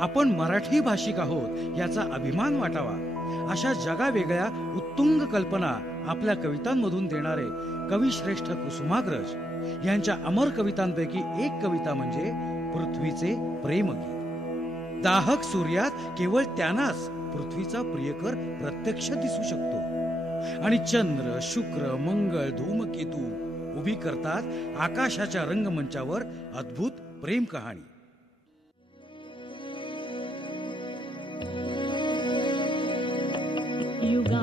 आपण मराठी भाषिक आहोत याचा अभिमान वाटावा. अशा जगावेगळ्या उत्तुंग कल्पना आपल्या कवितांमधून देणारे कविश्रेष्ठ कुसुमाग्रज यांच्या अमर कवितांपैकी एक कविता म्हणजे पृथ्वीचे प्रेमगीत. दाहक सूर्यात केवळ त्यांनाच पृथ्वीचा प्रियकर प्रत्यक्ष दिसू शकतो. आणि चंद्र शुक्र मंगळ धूमकेतू उभी करतात आकाशाच्या रंगमंचावर अद्भुत प्रेम कहाणी. you got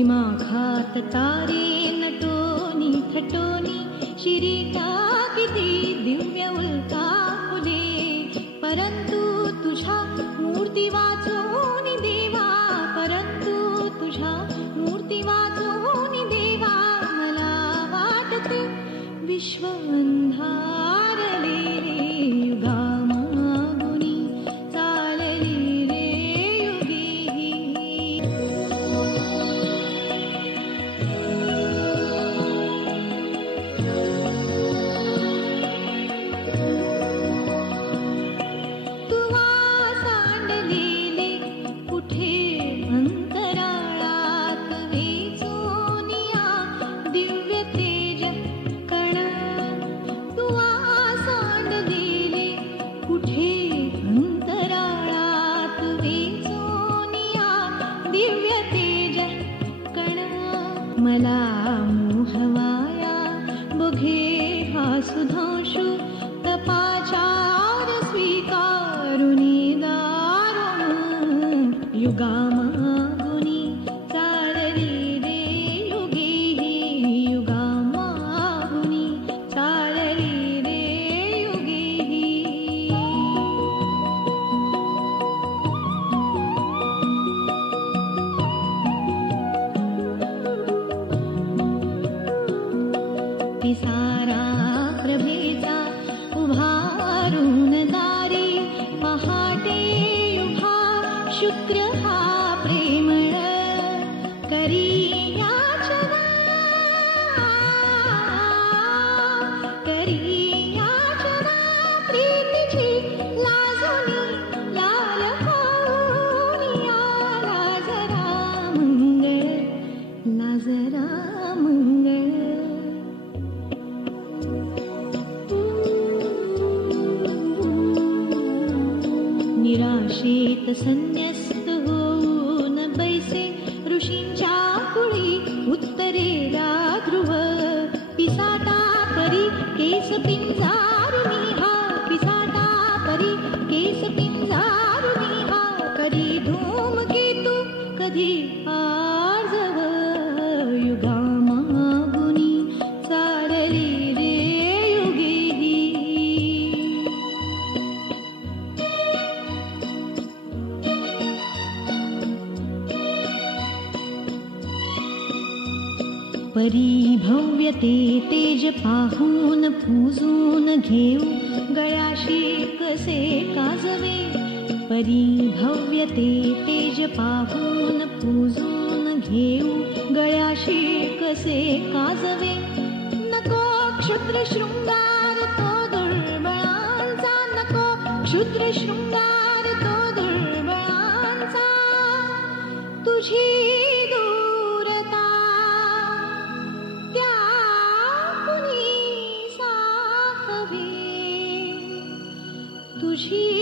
दिमाखात तारे नटोनी थटोनी शिरीका किती मला मोहवाया बघे पिसारा प्रभेचा उभारून दारी पहाटे उभा शुक्र निराशेत संन्यस्त होऊन बैसे ऋषींच्या कुळी उत्तरेला ध्रुव. पिसाटा परी केस पिंजारुनी परिभव्यते तेज पाहून पूजून घेऊ गळ्याशी कसे काजवे. परिभव्यते तेज पाहून पूजून घेऊ गळ्याशी कसे काजवे. नको क्षुद्र शृंगार तो दुर्बळांचा नको क्षुद्र शृंगार तो दुर्बळांचा. तुझी तुझी